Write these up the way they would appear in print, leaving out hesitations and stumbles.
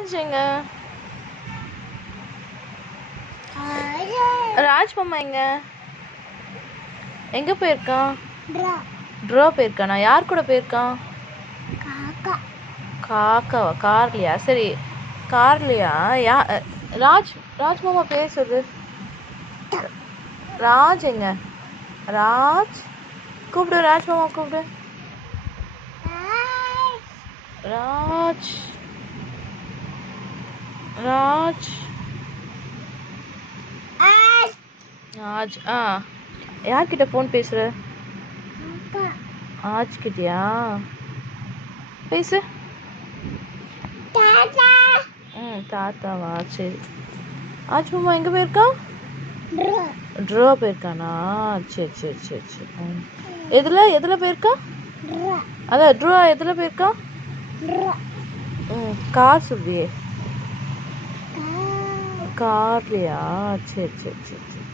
ராஜ் எங்க? ராஜ் மாமா எங்க? எங்க போயிருக்கான்? ட்ரா போயிருக்கானா? யார் கூட போயிருக்கான்? காக்காவா? கார்லையா? சரி கார்லையா? ராஜ் ராஜ் மாமா பேர் சொல்லு. ராஜ் எங்க? ராஜ் கூப்பிடு. ராஜ் மாமா கூப்பிடு. ராஜ் ராஜ் ராஜ் யார்கிட்ட ஃபோன் பேசுற? ராஜ் கிட்டயா? பேசு. தாத்தாவா? சரி. ராஜ் மாமா எங்க போயிருக்கான்? ட்ரா போயிருக்கானா? சரி சரி சரி சரி. எதுல போயிருக்கான்? அதான் ட்ரா எதுல போயிருக்கான்? கார் சொல்லியே. கார்லையா? சரி சரி சரி சரி.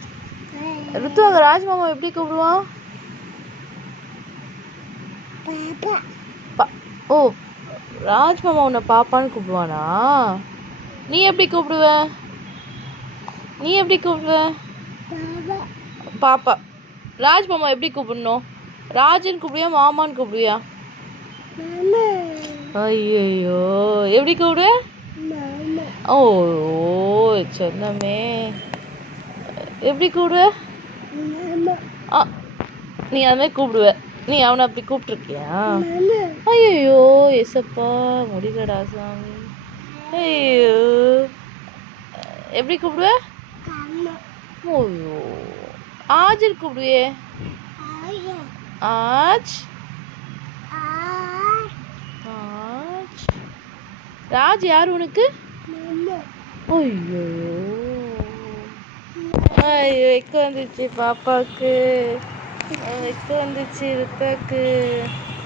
ருத்து அங்க ராஜ் மாமா எப்படி கூப்பிடுவான்? ஓ, ராஜ் மாமா உன்னை பாப்பான்னு கூப்பிடுவானா? நீ எப்படி கூப்பிடுவ? பாப்பா. ராஜ் மாமா எப்படி கூப்பிடணும்? ராஜன் கூப்பிடுவியா மாமான்னு கூப்பிடுவியா? ஐயோ, எப்படி கூப்பிடுவ? ஓ சொன்னமே. எப்படி கூப்பிடுவ? நீ அது மாதிரி கூப்பிடுவ. நீ அவனை அப்படி கூப்பிட்டுருக்கியா? ஐயோ எசப்பா, முடியலடா சாமி. ஐயோ, எப்படி கூப்பிடுவ? ஐயோ, ஆஜர் கூப்பிடுவே. ஆஜ் ராஜ் யார் உனக்கு? ஐயோ ஐயோ, வெக்க வந்துச்சு பாப்பாக்கு, வெக்க வந்துச்சு ருத்தாக்கு.